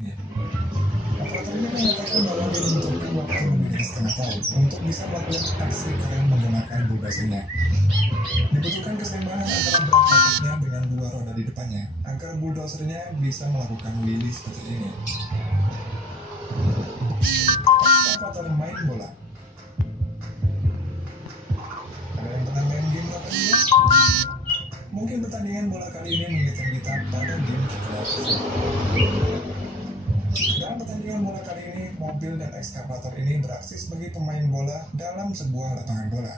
Operator ini mengatakan bahwa dia membutuhkan waktu lebih dari setengah tahun untuk bisa melakukan aksi keren menggunakan bulldozernya. Dibutuhkan keseimbangan antara berat roketnya dengan dua roda di depannya agar bulldozernya bisa melakukan wheelie seperti ini. Ekskavator main bola. Ada yang pernah main game bola tadi? Mungkin pertandingan bola kali ini mengingatkan kita pada game kickoff. Dalam pertandingan bola kali ini, mobil dan ekskavator ini beraksi sebagai pemain bola dalam sebuah lapangan bola.